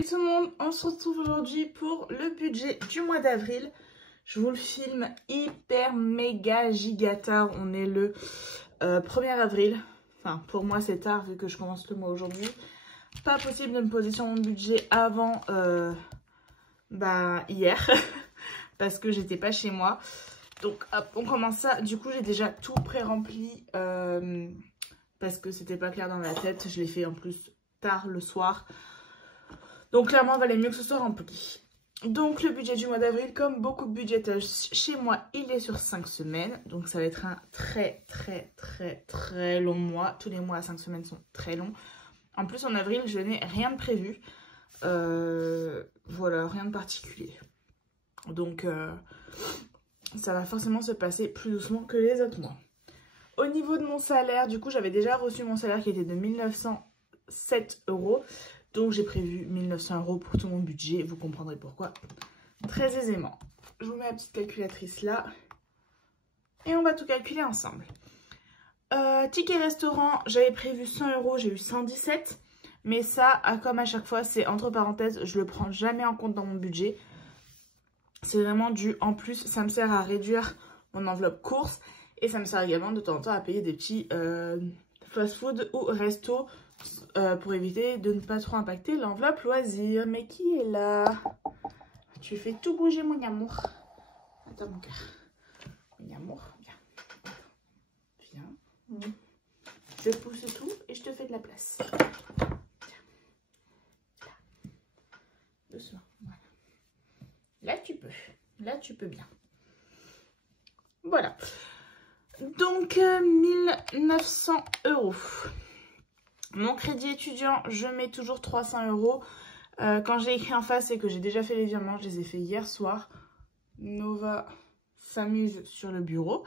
Salut tout le monde, on se retrouve aujourd'hui pour le budget du mois d'avril. Je vous le filme hyper méga giga tard, on est le 1er avril. Enfin pour moi c'est tard vu que je commence le mois aujourd'hui. Pas possible de me poser sur mon budget avant hier parce que j'étais pas chez moi. Donc hop, on commence ça. Du coup j'ai déjà tout pré-rempli parce que c'était pas clair dans ma tête. Je l'ai fait en plus tard le soir. Donc clairement, il valait mieux que ce soit rempli. Donc le budget du mois d'avril, comme beaucoup de budgétage chez moi, il est sur 5 semaines. Donc ça va être un très long mois. Tous les mois à 5 semaines sont très longs. En plus en avril, je n'ai rien de prévu. Voilà, rien de particulier. Donc ça va forcément se passer plus doucement que les autres mois. Au niveau de mon salaire, du coup j'avais déjà reçu mon salaire qui était de 1907 €. Donc j'ai prévu 1900 € pour tout mon budget, vous comprendrez pourquoi très aisément. Je vous mets la petite calculatrice là et on va tout calculer ensemble. Ticket restaurant, j'avais prévu 100 €, j'ai eu 117. Mais ça, comme à chaque fois, c'est entre parenthèses, je le prends jamais en compte dans mon budget. C'est vraiment du en plus, ça me sert à réduire mon enveloppe course et ça me sert également de temps en temps à payer des petits fast-food ou resto. Pour éviter de ne pas trop impacter l'enveloppe loisir. Mais qui est là? Tu fais tout bouger mon amour. Attends mon cœur. Mon amour, viens. Viens. Je pousse tout et je te fais de la place. Tiens. Là. Doucement. Voilà. Là tu peux. Là tu peux bien. Voilà. Donc 1900 €. Mon crédit étudiant, je mets toujours 300 €. Quand j'ai écrit en face, c'est que j'ai déjà fait les virements. Je les ai fait hier soir. Nova s'amuse sur le bureau.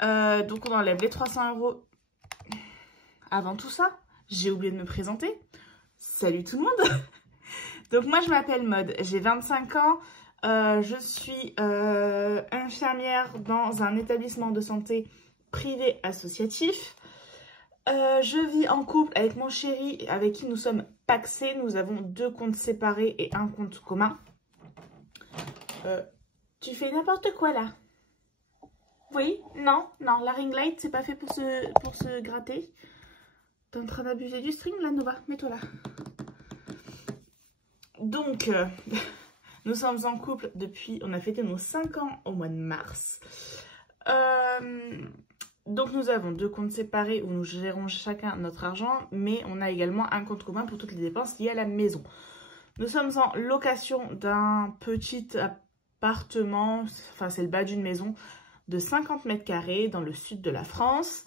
Donc on enlève les 300 €. Avant tout ça, j'ai oublié de me présenter. Salut tout le monde. Donc moi je m'appelle Maud, j'ai 25 ans. Je suis infirmière dans un établissement de santé privé associatif. Je vis en couple avec mon chéri avec qui nous sommes pacsés. Nous avons 2 comptes séparés et un compte commun. Tu fais n'importe quoi là? Oui? Non? Non, la ring light c'est pas fait pour se gratter. T'es en train d'abuser du string là, Nova? Mets-toi là. Donc, nous sommes en couple depuis... On a fêté nos 5 ans au mois de mars. Donc nous avons 2 comptes séparés où nous gérons chacun notre argent, mais on a également un compte commun pour toutes les dépenses liées à la maison. Nous sommes en location d'un petit appartement, enfin c'est le bas d'une maison, de 50 mètres carrés dans le sud de la France.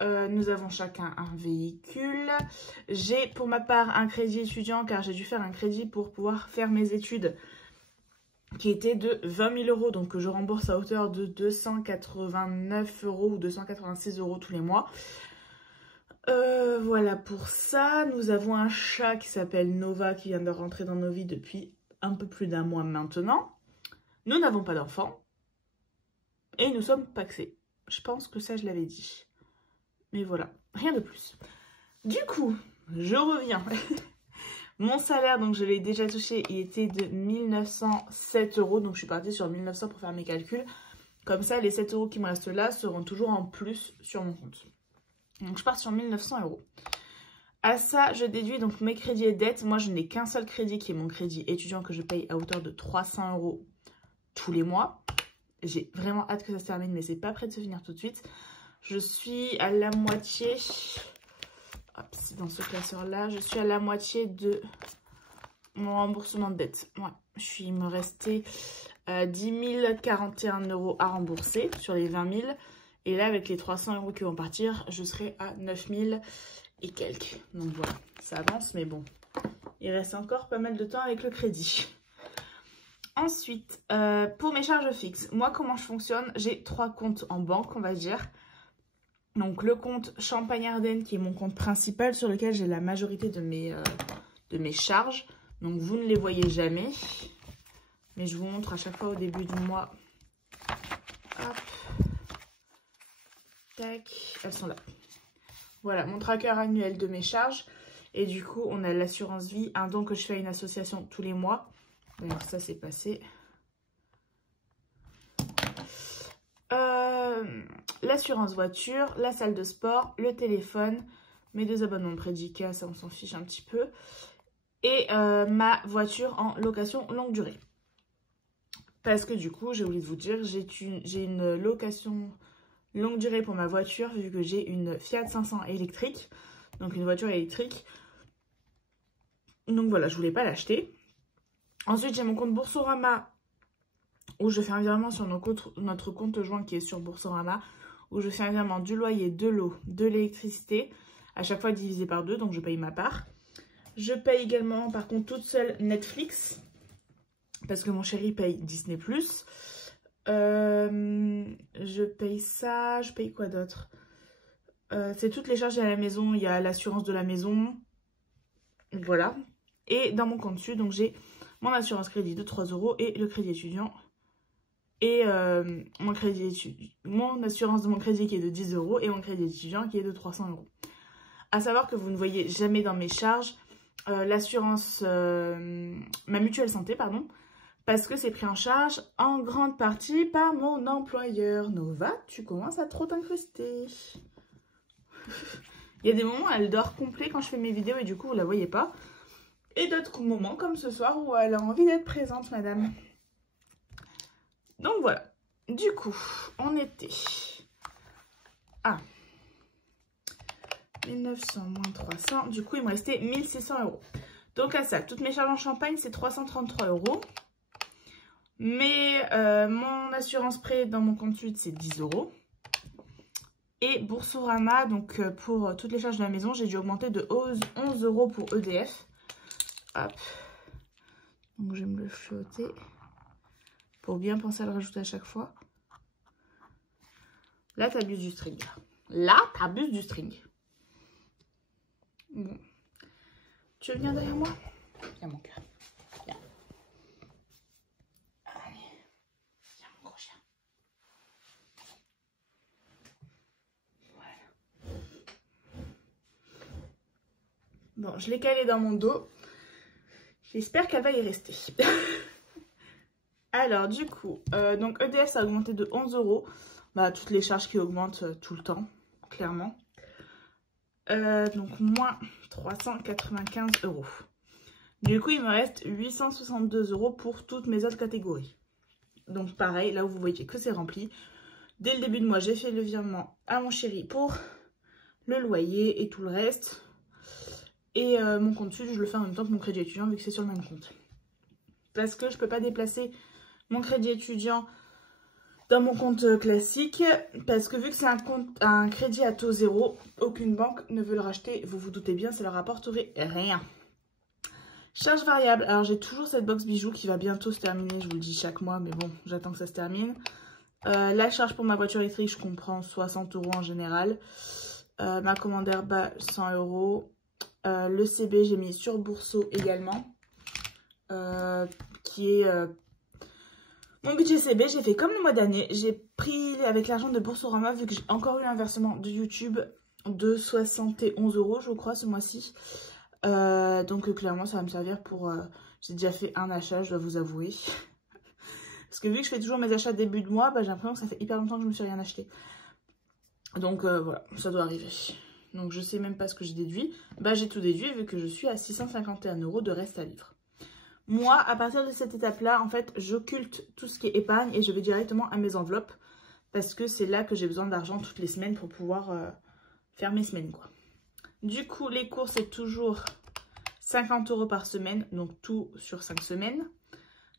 Nous avons chacun un véhicule. J'ai pour ma part un crédit étudiant car j'ai dû faire un crédit pour pouvoir faire mes études qui était de 20 000 €, donc que je rembourse à hauteur de 289 € ou 286 € tous les mois. Voilà pour ça. Nous avons un chat qui s'appelle Nova qui vient de rentrer dans nos vies depuis un peu plus d'1 mois maintenant. Nous n'avons pas d'enfants et nous sommes pacsés. Je pense que ça je l'avais dit. Mais voilà, rien de plus. Du coup, je reviens. Mon salaire, donc je l'ai déjà touché, il était de 1907 €. Donc je suis partie sur 1900 pour faire mes calculs. Comme ça, les 7 € qui me restent là seront toujours en plus sur mon compte. Donc je pars sur 1900 €. À ça, je déduis donc mes crédits et dettes. Moi, je n'ai qu'un seul crédit qui est mon crédit étudiant que je paye à hauteur de 300 € tous les mois. J'ai vraiment hâte que ça se termine, mais c'est pas prêt de se finir tout de suite. Je suis à la moitié... C'est dans ce classeur-là, je suis à la moitié de mon remboursement de dette. Ouais, il me restait 10 041 € à rembourser sur les 20 000. Et là, avec les 300 € qui vont partir, je serai à 9 000 et quelques. Donc voilà, ça avance, mais bon, il reste encore pas mal de temps avec le crédit. Ensuite, pour mes charges fixes, moi, comment je fonctionne? J'ai 3 comptes en banque, on va dire. Donc le compte Champagne-Ardenne qui est mon compte principal sur lequel j'ai la majorité de mes charges. Donc vous ne les voyez jamais. Mais je vous montre à chaque fois au début du mois. Hop. Tac. Elles sont là. Voilà mon tracker annuel de mes charges. Et du coup, on a l'assurance vie, un don que je fais à une association tous les mois. D'ailleurs, ça c'est passé. L'assurance voiture, la salle de sport, le téléphone, mes 2 abonnements de Predica, ça on s'en fiche un petit peu. Et ma voiture en location longue durée. Parce que du coup, j'ai oublié de vous dire, j'ai une location longue durée pour ma voiture, vu que j'ai une Fiat 500 électrique. Donc une voiture électrique. Donc voilà, je voulais pas l'acheter. Ensuite, j'ai mon compte Boursorama, où je fais un virement sur notre compte joint qui est sur Boursorama, où je fais un virement du loyer, de l'eau, de l'électricité, à chaque fois divisé par 2, donc je paye ma part. Je paye également, par contre, toute seule Netflix, parce que mon chéri paye Disney+. Je paye ça, je paye quoi d'autre? C'est toutes les charges à la maison, il y a l'assurance de la maison, voilà. Et dans mon compte dessus, donc j'ai mon assurance crédit de 3 € et le crédit étudiant. Et mon assurance de mon crédit qui est de 10 € et mon crédit étudiant qui est de 300 €. À savoir que vous ne voyez jamais dans mes charges l'assurance, ma mutuelle santé, pardon, parce que c'est pris en charge en grande partie par mon employeur. Nova, tu commences à trop t'incruster. Il y a des moments où elle dort complet quand je fais mes vidéos et du coup vous la voyez pas. Et d'autres moments comme ce soir où elle a envie d'être présente, madame. Donc voilà. Du coup, on était à 1900 moins 300. Du coup, il me restait 1600 €. Donc à ça, toutes mes charges en Champagne, c'est 333 €. Mais mon assurance prêt dans mon compte suite, c'est 10 €. Et Boursorama, donc pour toutes les charges de la maison, j'ai dû augmenter de 11 € pour EDF. Hop. Donc je vais me le flotter pour bien penser à le rajouter à chaque fois. Là, t'abuses du string. Là, t'abuses du string. Bon. Tu veux venir derrière moi? Viens, mon cœur. Viens. Allez. Viens, mon gros chien. Voilà. Bon, je l'ai calée dans mon dos. J'espère qu'elle va y rester. Alors, du coup, donc EDF, ça a augmenté de 11 €. Bah, toutes les charges qui augmentent tout le temps, clairement. Donc, moins 395 €. Du coup, il me reste 862 € pour toutes mes autres catégories. Donc, pareil, là où vous voyez que c'est rempli. Dès le début de mois, j'ai fait le virement à mon chéri pour le loyer et tout le reste. Et mon compte sud, je le fais en même temps que mon crédit étudiant vu que c'est sur le même compte. Parce que je ne peux pas déplacer mon crédit étudiant dans mon compte classique. Parce que vu que c'est un crédit à taux zéro, aucune banque ne veut le racheter. Vous vous doutez bien, ça leur apporterait rien. Charge variable. Alors j'ai toujours cette box bijoux qui va bientôt se terminer. Je vous le dis chaque mois, mais bon, j'attends que ça se termine. La charge pour ma voiture électrique, je comprends 60 € en général. Ma commande Herba, 100 €. Le CB, j'ai mis sur Bourso également. Qui est mon budget CB. J'ai fait comme le mois dernier. J'ai pris avec l'argent de Boursorama, vu que j'ai encore eu un versement de YouTube de 71 € je crois ce mois-ci. Donc clairement ça va me servir pour... j'ai déjà fait un achat, je dois vous avouer. Parce que vu que je fais toujours mes achats début de mois, bah, j'ai l'impression que ça fait hyper longtemps que je ne me suis rien acheté. Donc voilà, ça doit arriver. Donc je sais même pas ce que j'ai déduit. Bah j'ai tout déduit vu que je suis à 651 € de reste à vivre. Moi, à partir de cette étape-là, en fait, j'occulte tout ce qui est épargne et je vais directement à mes enveloppes. Parce que c'est là que j'ai besoin d'argent toutes les semaines pour pouvoir faire mes semaines, quoi. Du coup, les courses, c'est toujours 50 € par semaine. Donc tout sur 5 semaines.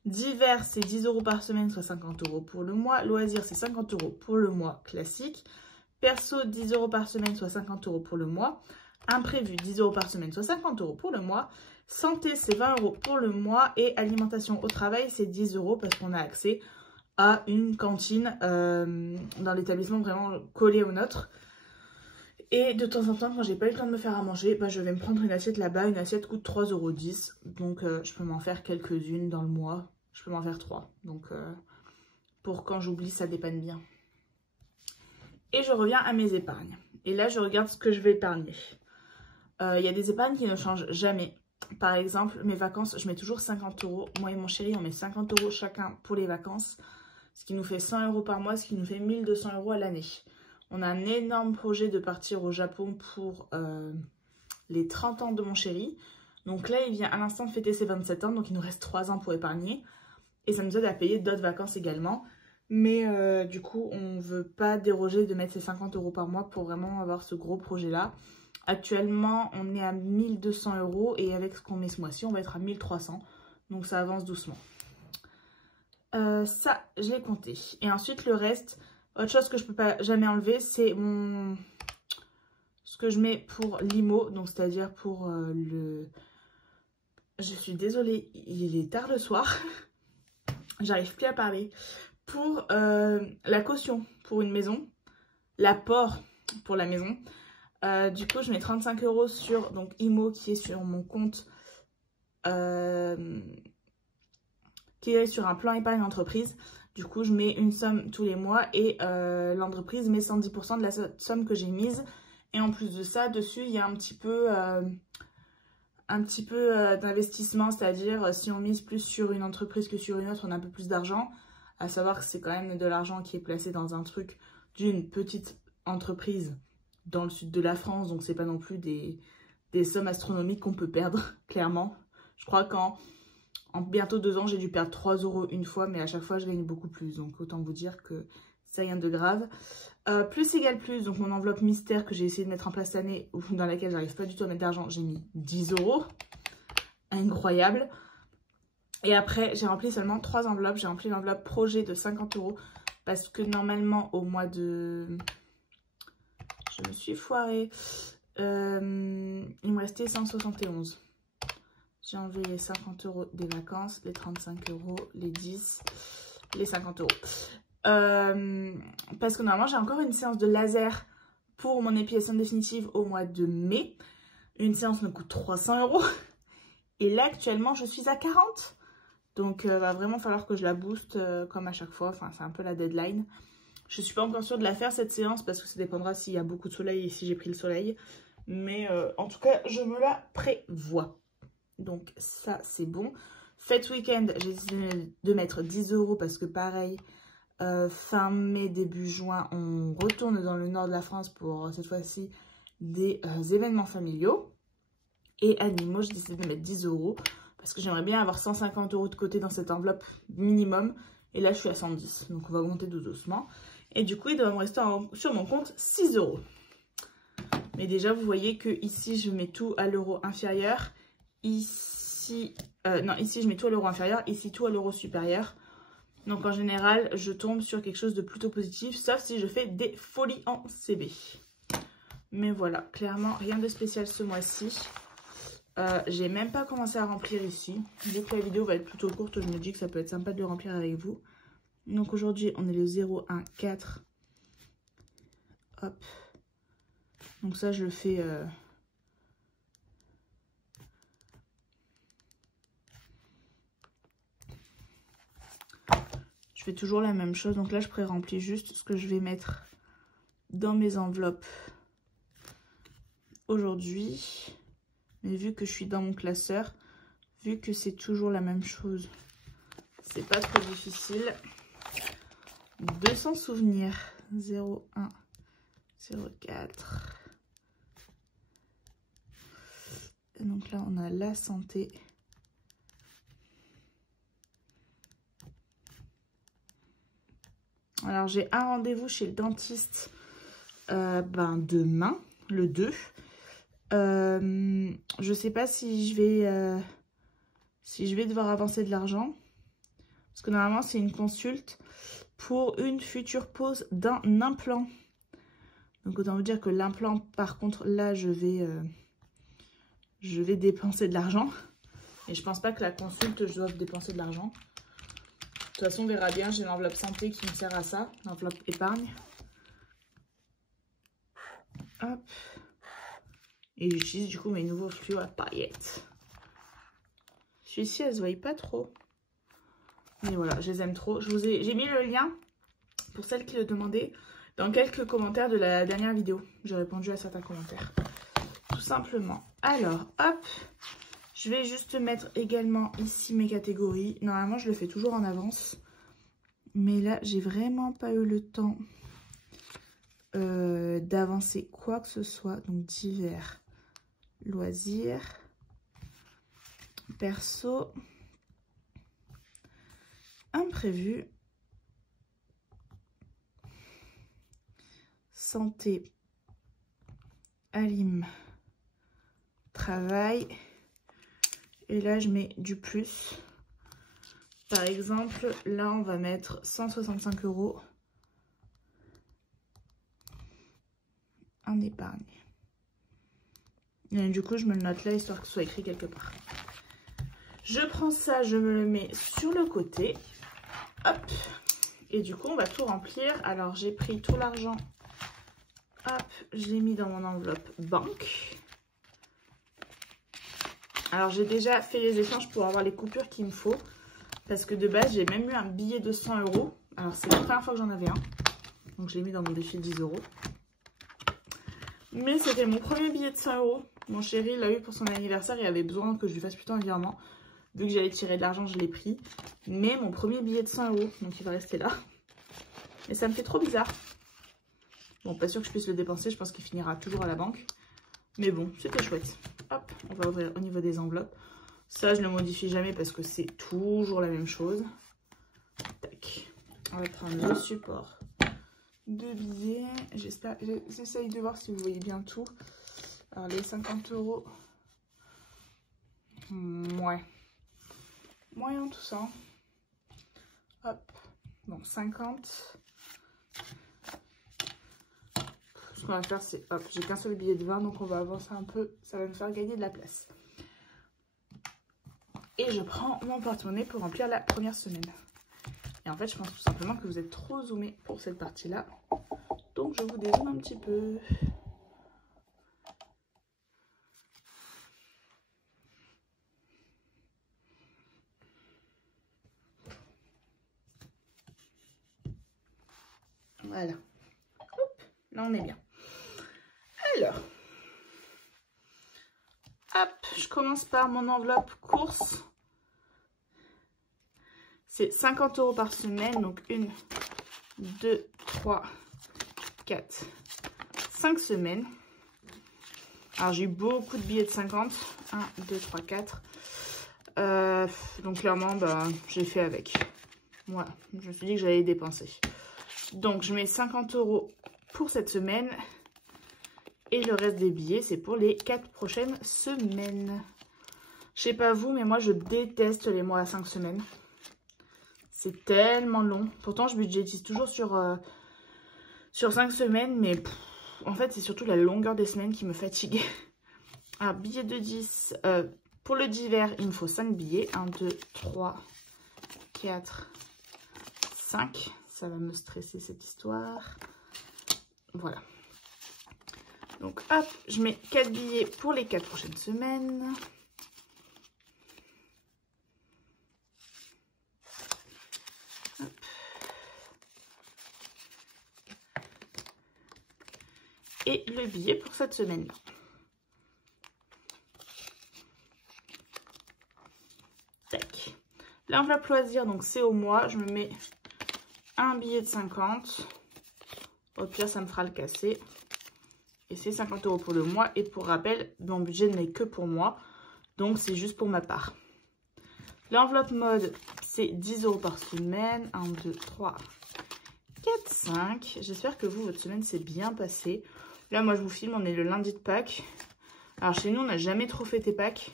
Divers, c'est 10 € par semaine, soit 50 € pour le mois. Loisirs, c'est 50 € pour le mois classique. Perso, 10 € par semaine, soit 50 € pour le mois. Imprévu, 10 € par semaine, soit 50 € pour le mois. Santé, c'est 20 € pour le mois. Et alimentation au travail, c'est 10 € parce qu'on a accès à une cantine dans l'établissement vraiment collé au nôtre. Et de temps en temps, quand j'ai pas eu le temps de me faire à manger, bah, je vais me prendre une assiette là-bas. Une assiette coûte 3,10 €. Donc, je peux m'en faire quelques-unes dans le mois. Je peux m'en faire 3. Donc, pour quand j'oublie, ça dépanne bien. Et je reviens à mes épargnes. Et là, je regarde ce que je vais épargner. Il y a des épargnes qui ne changent jamais. Par exemple, mes vacances, je mets toujours 50 €. Moi et mon chéri, on met 50 € chacun pour les vacances. Ce qui nous fait 100 € par mois, ce qui nous fait 1200 € à l'année. On a un énorme projet de partir au Japon pour les 30 ans de mon chéri. Donc là, il vient à l'instant de fêter ses 27 ans. Donc il nous reste 3 ans pour épargner. Et ça nous aide à payer d'autres vacances également. Mais du coup, on ne veut pas déroger de mettre ces 50 € par mois pour vraiment avoir ce gros projet-là. Actuellement, on est à 1200 € et avec ce qu'on met ce mois-ci, on va être à 1300. Donc ça avance doucement. Ça, je l'ai compté. Et ensuite, le reste, autre chose que je ne peux pas jamais enlever, c'est ce que je mets pour l'IMO. Donc c'est-à-dire pour le... Je suis désolée, il est tard le soir. J'arrive plus à parler. Pour la caution pour une maison, l'apport pour la maison. Du coup, je mets 35 € sur donc IMO qui est sur mon compte, qui est sur un plan épargne entreprise. Du coup, je mets une somme tous les mois et l'entreprise met 110% de la somme que j'ai mise. Et en plus de ça, dessus, il y a un petit peu d'investissement, c'est-à-dire si on mise plus sur une entreprise que sur une autre, on a un peu plus d'argent. À savoir que c'est quand même de l'argent qui est placé dans un truc d'une petite entreprise dans le sud de la France. Donc, c'est pas non plus des sommes astronomiques qu'on peut perdre, clairement. Je crois qu'en bientôt 2 ans, j'ai dû perdre 3 € une fois, mais à chaque fois, je gagne beaucoup plus. Donc, autant vous dire que ça rien de grave. Plus égale plus, donc mon enveloppe mystère que j'ai essayé de mettre en place cette année, dans laquelle j'arrive pas du tout à mettre d'argent, j'ai mis 10 €. Incroyable. Et après, j'ai rempli seulement 3 enveloppes. J'ai rempli l'enveloppe projet de 50 € parce que normalement, au mois de... Je me suis foirée. Il me restait 171. J'ai enlevé les 50 € des vacances, les 35 €, les 10, les 50 €. Parce que normalement, j'ai encore une séance de laser pour mon épilation définitive au mois de mai. Une séance me coûte 300 €. Et là, actuellement, je suis à 40. Donc, va vraiment falloir que je la booste comme à chaque fois. Enfin, c'est un peu la deadline. Je ne suis pas encore sûre de la faire cette séance parce que ça dépendra s'il y a beaucoup de soleil et si j'ai pris le soleil. Mais en tout cas, je me la prévois. Donc, ça, c'est bon. Fête week-end, j'ai décidé de mettre 10 € parce que pareil, fin mai, début juin, on retourne dans le nord de la France pour cette fois-ci des événements familiaux. Et à Nîmes, j'ai décidé de mettre 10 € parce que j'aimerais bien avoir 150 € de côté dans cette enveloppe minimum. Et là, je suis à 110. Donc, on va augmenter tout doucement. Et du coup, il doit me rester sur mon compte 6 €. Mais déjà, vous voyez que ici, je mets tout à l'euro inférieur. Ici, non, ici, je mets tout à l'euro inférieur. Ici, tout à l'euro supérieur. Donc, en général, je tombe sur quelque chose de plutôt positif. Sauf si je fais des folies en CB. Mais voilà, clairement, rien de spécial ce mois-ci. J'ai même pas commencé à remplir ici. Vu que la vidéo va être plutôt courte, je me dis que ça peut être sympa de le remplir avec vous. Donc aujourd'hui, on est le 0, 1, 4. Hop. Donc ça, je le fais... Je fais toujours la même chose. Donc là, je pré-remplis juste ce que je vais mettre dans mes enveloppes aujourd'hui. Mais vu que je suis dans mon classeur, vu que c'est toujours la même chose, c'est pas trop difficile de s'en souvenir. 0, 1, 0, 4. Et donc là, on a la santé. Alors, j'ai un rendez-vous chez le dentiste demain, le 2. Je sais pas si je vais devoir avancer de l'argent. Parce que normalement, c'est une consulte pour une future pose d'un implant. Donc, autant vous dire que l'implant, par contre, là, je vais dépenser de l'argent. Et je pense pas que la consulte, je dois dépenser de l'argent. De toute façon, on verra bien. J'ai l'enveloppe santé qui me sert à ça. L'enveloppe épargne. Hop. Et j'utilise du coup mes nouveaux fluos à paillettes. Celui-ci, elle se voit pas trop. Mais voilà, je les aime trop. J'ai mis le lien, pour celles qui le demandaient, dans quelques commentaires de la dernière vidéo. J'ai répondu à certains commentaires. Tout simplement. Alors, hop, je vais juste mettre également ici mes catégories. Normalement, je le fais toujours en avance. Mais là, j'ai vraiment pas eu le temps d'avancer quoi que ce soit. Donc, divers, loisirs, perso, imprévu, santé, alim, travail. Et là, je mets du plus. Par exemple, là, on va mettre 165 € en épargne. Et du coup, je me le note là, histoire que ce soit écrit quelque part. Je prends ça, je me le mets sur le côté. Hop. Et du coup, on va tout remplir. Alors, j'ai pris tout l'argent. Hop, je l'ai mis dans mon enveloppe banque. Alors, j'ai déjà fait les échanges pour avoir les coupures qu'il me faut. Parce que de base, j'ai même eu un billet de 100 €. Alors, c'est la première fois que j'en avais un. Donc, je l'ai mis dans mon défi de 10 €. Mais c'était mon premier billet de 100 €. Mon chéri l'a eu pour son anniversaire. Il avait besoin que je lui fasse plutôt un virement. Vu que j'allais tirer de l'argent, je l'ai pris. Mais mon premier billet de 100 €. Donc, il va rester là. Et ça me fait trop bizarre. Bon, pas sûr que je puisse le dépenser. Je pense qu'il finira toujours à la banque. Mais bon, c'était chouette. Hop, on va ouvrir au niveau des enveloppes. Ça, je ne le modifie jamais parce que c'est toujours la même chose. Tac. On va prendre le support de billets. J'essaye de voir si vous voyez bien tout. Alors, les 50 €. Ouais. Moyen tout ça. Hop. Bon, 50. Ce qu'on va faire, c'est... Hop, j'ai qu'un seul billet de 20, donc on va avancer un peu. Ça va me faire gagner de la place. Et je prends mon porte-monnaie pour remplir la première semaine. Et en fait, je pense tout simplement que vous êtes trop zoomé pour cette partie-là. Donc, je vous dézoome un petit peu. Voilà. Hop, là, on est bien. Alors, hop, je commence par mon enveloppe course. C'est 50 € par semaine, donc 1, 2, 3, 4, 5 semaines. Alors, j'ai eu beaucoup de billets de 50. 1, 2, 3, 4. Donc, clairement, bah, j'ai fait avec. Voilà, je me suis dit que j'allais dépenser. Donc, je mets 50 € pour cette semaine. Et le reste des billets, c'est pour les 4 prochaines semaines. Je sais pas vous, mais moi, je déteste les mois à 5 semaines. C'est tellement long. Pourtant, je budgétise toujours sur 5 semaines. Mais pff, en fait, c'est surtout la longueur des semaines qui me fatigue. Alors, billet de 10. Pour le d'hiver, il me faut 5 billets. 1, 2, 3, 4, 5. Ça va me stresser cette histoire. Voilà. Donc, hop, je mets 4 billets pour les 4 prochaines semaines. Hop. Et le billet pour cette semaine-là. Tac. L'enveloppe loisir, donc c'est au mois. Je me mets un billet de 50. Au pire, ça me fera le casser. Et c'est 50 € pour le mois. Et pour rappel, mon budget n'est que pour moi. Donc, c'est juste pour ma part. L'enveloppe mode, c'est 10 € par semaine. 1, 2, 3, 4, 5. J'espère que vous, votre semaine s'est bien passée. Là, moi, je vous filme. On est le lundi de Pâques. Alors, chez nous, on n'a jamais trop fêté Pâques.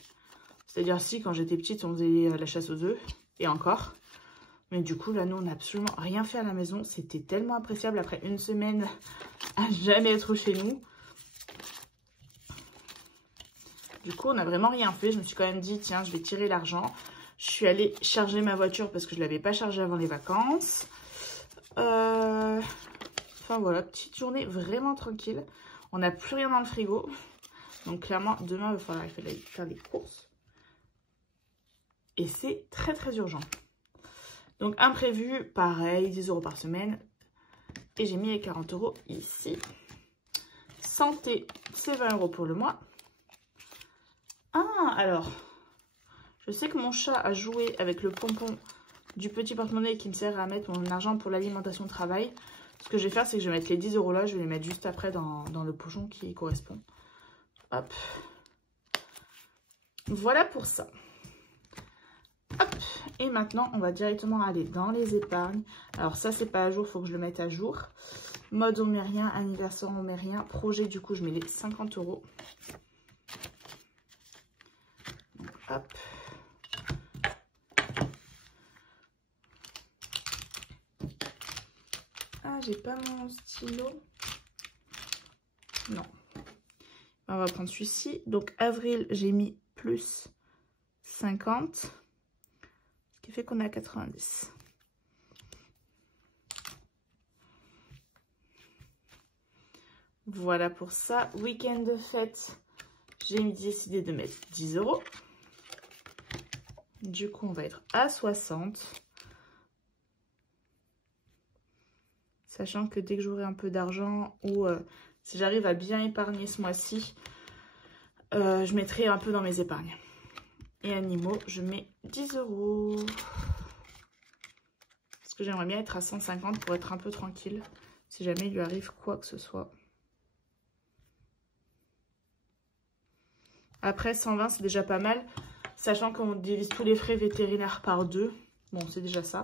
C'est-à-dire, si, quand j'étais petite, on faisait la chasse aux œufs. Et encore. Mais du coup, là, nous, on n'a absolument rien fait à la maison. C'était tellement appréciable après une semaine à jamais être chez nous. Du coup, on n'a vraiment rien fait. Je me suis quand même dit, tiens, je vais tirer l'argent. Je suis allée charger ma voiture parce que je ne l'avais pas chargée avant les vacances. Enfin, voilà, petite journée vraiment tranquille. On n'a plus rien dans le frigo. Donc, clairement, demain, il va falloir aller faire des courses. Et c'est très, très urgent. Donc, imprévu, pareil, 10 € par semaine. Et j'ai mis les 40 € ici. Santé, c'est 20 € pour le mois. Ah, alors, je sais que mon chat a joué avec le pompon du petit porte-monnaie qui me sert à mettre mon argent pour l'alimentation de travail. Ce que je vais faire, c'est que je vais mettre les 10 € là, je vais les mettre juste après dans le pochon qui correspond. Hop. Voilà pour ça. Hop. Et maintenant, on va directement aller dans les épargnes. Alors ça, c'est pas à jour, il faut que je le mette à jour. Mode homérien, anniversaire homérien, projet, du coup, je mets les 50 €. Donc, hop. Ah, j'ai pas mon stylo. Non. On va prendre celui-ci. Donc, avril, j'ai mis plus 50. Ce qui fait qu'on est à 90. Voilà pour ça. Week-end de fête, j'ai décidé de mettre 10 €. Du coup, on va être à 60. Sachant que dès que j'aurai un peu d'argent ou si j'arrive à bien épargner ce mois-ci, je mettrai un peu dans mes épargnes. Et animaux, je mets 10 €. Parce que j'aimerais bien être à 150 pour être un peu tranquille. Si jamais il lui arrive quoi que ce soit. Après, 120, c'est déjà pas mal. Sachant qu'on divise tous les frais vétérinaires par 2. Bon, c'est déjà ça.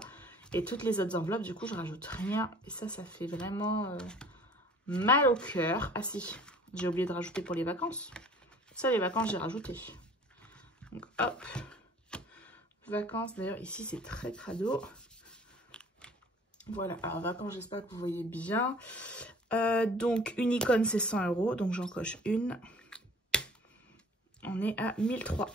Et toutes les autres enveloppes, du coup, je rajoute rien. Et ça fait vraiment mal au cœur. Ah si, j'ai oublié de rajouter pour les vacances. Ça, les vacances, j'ai rajouté. Donc, hop. Vacances, d'ailleurs, ici, c'est très crado. Voilà, alors vacances, j'espère que vous voyez bien. Donc, une icône, c'est 100 €. Donc, j'en coche une. On est à 1003.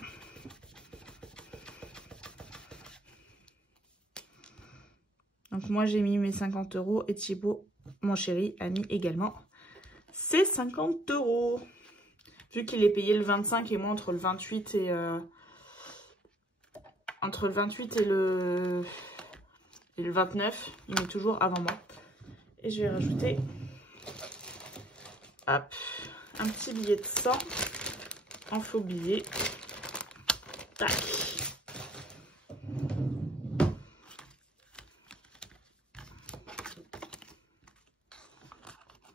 Donc, moi, j'ai mis mes 50 € et Thibaut, mon chéri, a mis également ses 50 €. Vu qu'il est payé le 25 et moi, entre le 28 et... le 29, il met toujours avant moi. Et je vais rajouter hop, un petit billet de 100 en faux billet. Tac.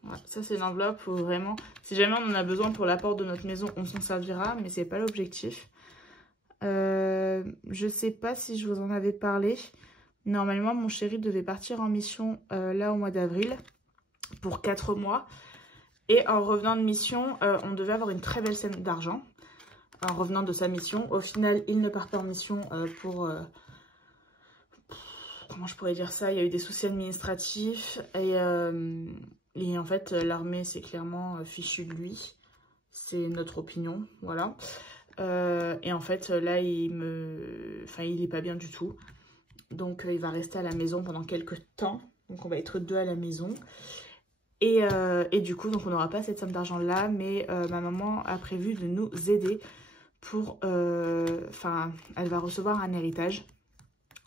Voilà, ça c'est l'enveloppe où vraiment, si jamais on en a besoin pour l'apport de notre maison, on s'en servira, mais c'est pas l'objectif. Je sais pas si je vous en avais parlé. Normalement, mon chéri devait partir en mission là au mois d'avril pour 4 mois. Et en revenant de mission, on devait avoir une très belle somme d'argent. En revenant de sa mission. Au final, il ne part pas en mission pour... comment je pourrais dire ça? Il y a eu des soucis administratifs. Et en fait, l'armée, c'est clairement fichu de lui. C'est notre opinion, voilà. Et en fait, là, il est pas bien du tout. Donc, il va rester à la maison pendant quelques temps. Donc, on va être 2 à la maison. Et du coup, donc on n'aura pas cette somme d'argent-là. Mais ma maman a prévu de nous aider pour... elle va recevoir un héritage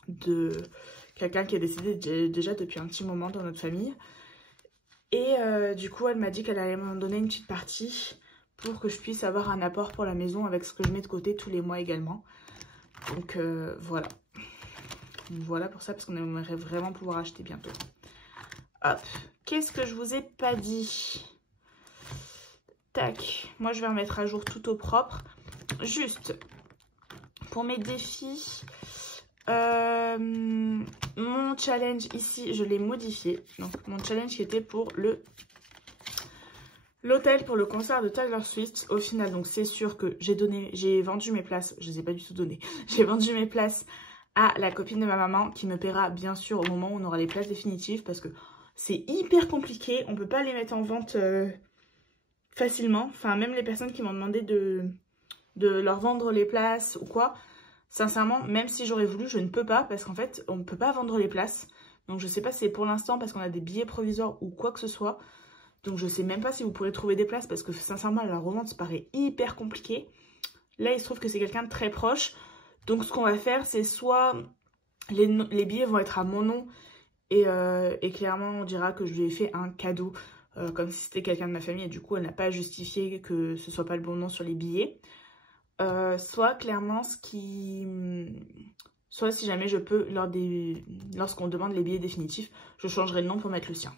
de quelqu'un qui est décédé déjà depuis un petit moment dans notre famille. Et du coup, elle m'a dit qu'elle allait m'en donner une petite partie pour que je puisse avoir un apport pour la maison avec ce que je mets de côté tous les mois également. Donc voilà. Voilà pour ça, parce qu'on aimerait vraiment pouvoir acheter bientôt. Hop. Qu'est-ce que je vous ai pas dit? Tac. Moi, je vais remettre à jour tout au propre. Juste, pour mes défis, mon challenge ici, je l'ai modifié. Donc, mon challenge qui était pour l'hôtel pour le concert de Taylor Swift. Au final, donc c'est sûr que j'ai vendu mes places. Je les ai pas du tout données. J'ai vendu mes places à la copine de ma maman qui me paiera bien sûr au moment où on aura les places définitives parce que c'est hyper compliqué. On peut pas les mettre en vente facilement. Enfin, même les personnes qui m'ont demandé de leur vendre les places ou quoi. Sincèrement, même si j'aurais voulu, je ne peux pas parce qu'en fait, on ne peut pas vendre les places. Donc, je sais pas si c'est pour l'instant parce qu'on a des billets provisoires ou quoi que ce soit. Donc, je sais même pas si vous pourrez trouver des places parce que sincèrement, la revente, ça paraît hyper compliqué. Là, il se trouve que c'est quelqu'un de très proche. Donc, ce qu'on va faire, c'est soit les billets vont être à mon nom et clairement, on dira que je lui ai fait un cadeau comme si c'était quelqu'un de ma famille et du coup, elle n'a pas justifié que ce soit pas le bon nom sur les billets. soit clairement soit si jamais je peux, lorsqu'on demande les billets définitifs, je changerai le nom pour mettre le sien.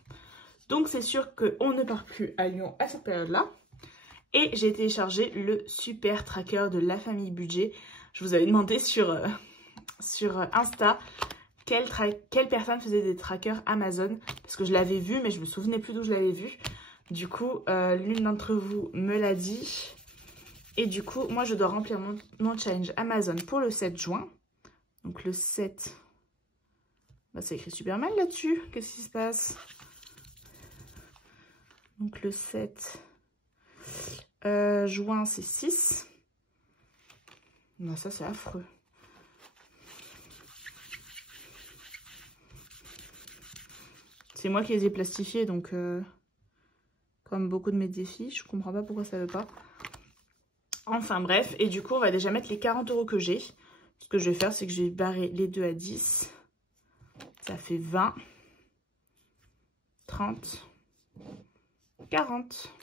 Donc c'est sûr qu'on ne part plus à Lyon à cette période-là. Et j'ai téléchargé le super tracker de La Famille Budget. Je vous avais demandé sur Insta quelle personne faisait des trackers Amazon. Parce que je l'avais vu, mais je me souvenais plus d'où je l'avais vu. Du coup, l'une d'entre vous me l'a dit. Et du coup, moi, je dois remplir mon challenge Amazon pour le 7 juin. Donc le 7... Bah, c'est écrit super mal là-dessus. Qu'est-ce qui se passe? Donc le 7... juin, c'est 6. Bah, ça, c'est affreux. C'est moi qui les ai plastifiés, donc... comme beaucoup de mes défis, je comprends pas pourquoi ça veut pas. Enfin bref, et du coup on va déjà mettre les 40 € que j'ai. Ce que je vais faire, c'est que je vais barrer les deux à 10. Ça fait 20, 30, 40.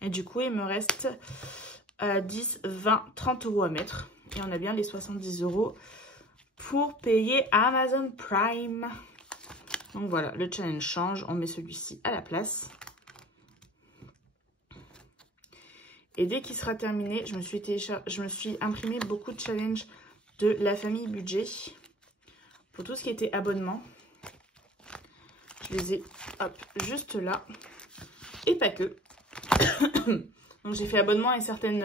Et du coup il me reste 10, 20, 30 € à mettre. Et on a bien les 70 € pour payer Amazon Prime. Donc voilà, le challenge change, on met celui-ci à la place. Et dès qu'il sera terminé, je me suis imprimé beaucoup de challenges de La Famille Budget. Pour tout ce qui était abonnement. Je les ai juste là. Et pas que. Donc j'ai fait abonnement et certaines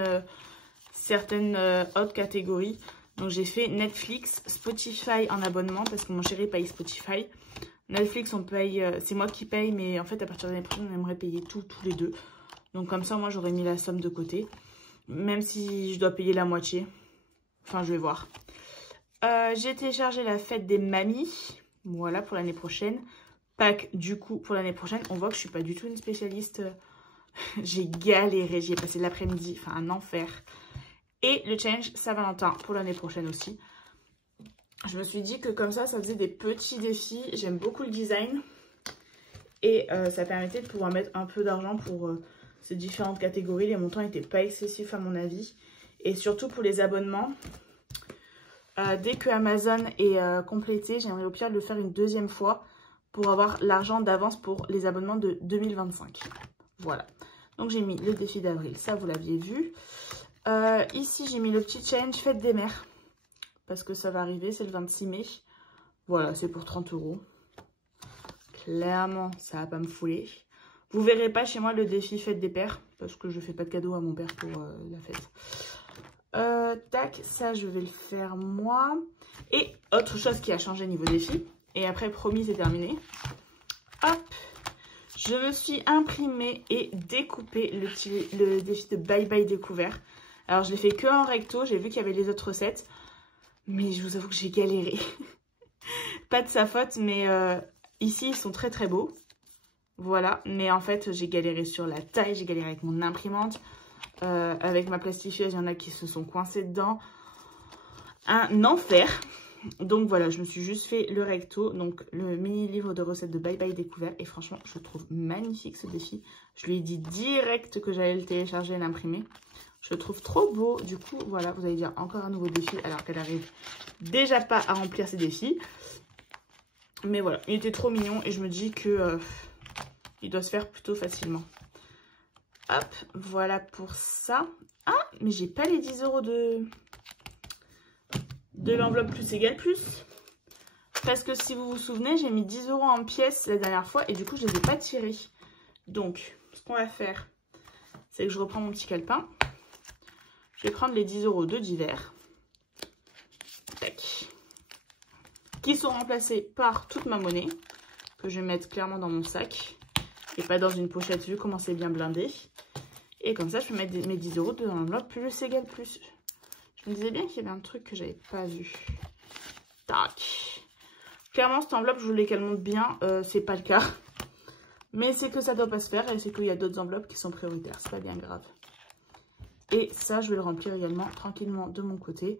autres catégories. Donc j'ai fait Netflix, Spotify en abonnement parce que mon chéri paye Spotify. Netflix, on paye, c'est moi qui paye, mais en fait à partir de l'année prochaine, on aimerait payer tous les deux. Donc comme ça, moi, j'aurais mis la somme de côté. Même si je dois payer la moitié. Enfin, je vais voir. J'ai téléchargé la fête des mamies. Voilà, pour l'année prochaine. Pâques, du coup, pour l'année prochaine. On voit que je suis pas du tout une spécialiste. J'ai galéré. J'y ai passé l'après-midi. Enfin, un enfer. Et le challenge Saint-Valentin pour l'année prochaine aussi. Je me suis dit que comme ça faisait des petits défis. J'aime beaucoup le design. Et ça permettait de pouvoir mettre un peu d'argent pour... ces différentes catégories, les montants n'étaient pas excessifs à mon avis. Et surtout pour les abonnements, dès que Amazon est complété, j'aimerais au pire le faire une deuxième fois pour avoir l'argent d'avance pour les abonnements de 2025. Voilà. Donc j'ai mis le défi d'avril, ça vous l'aviez vu. Ici j'ai mis le petit challenge fête des mères. Parce que ça va arriver, c'est le 26 mai. Voilà, c'est pour 30 €. Clairement, ça va pas me fouler. Vous verrez pas chez moi le défi fête des pères. Parce que je fais pas de cadeau à mon père pour la fête. Tac, ça je vais le faire moi. Et autre chose qui a changé niveau défi. Et après, promis, c'est terminé. Hop. Je me suis imprimé et découpé le défi de Bye Bye Découvert. Alors, je l'ai fait que en recto. J'ai vu qu'il y avait les autres recettes. Mais je vous avoue que j'ai galéré. Pas de sa faute, mais ici, ils sont très très beaux. Voilà, mais en fait, j'ai galéré sur la taille, j'ai galéré avec mon imprimante. Avec ma plastifieuse, il y en a qui se sont coincés dedans. Un enfer. Donc voilà, je me suis juste fait le recto, donc le mini livre de recettes de Bye Bye Découvert. Et franchement, je trouve magnifique ce défi. Je lui ai dit direct que j'allais le télécharger et l'imprimer. Je le trouve trop beau. Du coup, voilà, vous allez dire encore un nouveau défi alors qu'elle arrive déjà pas à remplir ses défis. Mais voilà, il était trop mignon et je me dis que... il doit se faire plutôt facilement. Hop, voilà pour ça. Ah, mais j'ai pas les 10 € de l'enveloppe plus égale plus. Parce que si vous vous souvenez, j'ai mis 10 € en pièces la dernière fois et du coup, je les ai pas tirés. Donc, ce qu'on va faire, c'est que je reprends mon petit calepin. Je vais prendre les 10 € de divers. Tac. Qui sont remplacés par toute ma monnaie. Que je vais mettre clairement dans mon sac. Et pas dans une pochette, vu comment c'est bien blindé. Et comme ça, je peux mettre mes 10 € dans l'enveloppe plus égale plus. Je me disais bien qu'il y avait un truc que j'avais pas vu. Tac. Clairement, cette enveloppe, je voulais qu'elle monte bien. C'est pas le cas. Mais c'est que ça doit pas se faire. Et c'est qu'il y a d'autres enveloppes qui sont prioritaires. C'est pas bien grave. Et ça, je vais le remplir également tranquillement de mon côté.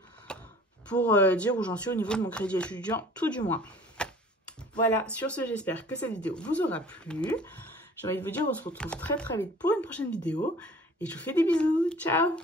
Pour dire où j'en suis au niveau de mon crédit étudiant, tout du moins. Voilà, sur ce, j'espère que cette vidéo vous aura plu. J'ai envie de vous dire, on se retrouve très très vite pour une prochaine vidéo. Et je vous fais des bisous. Ciao!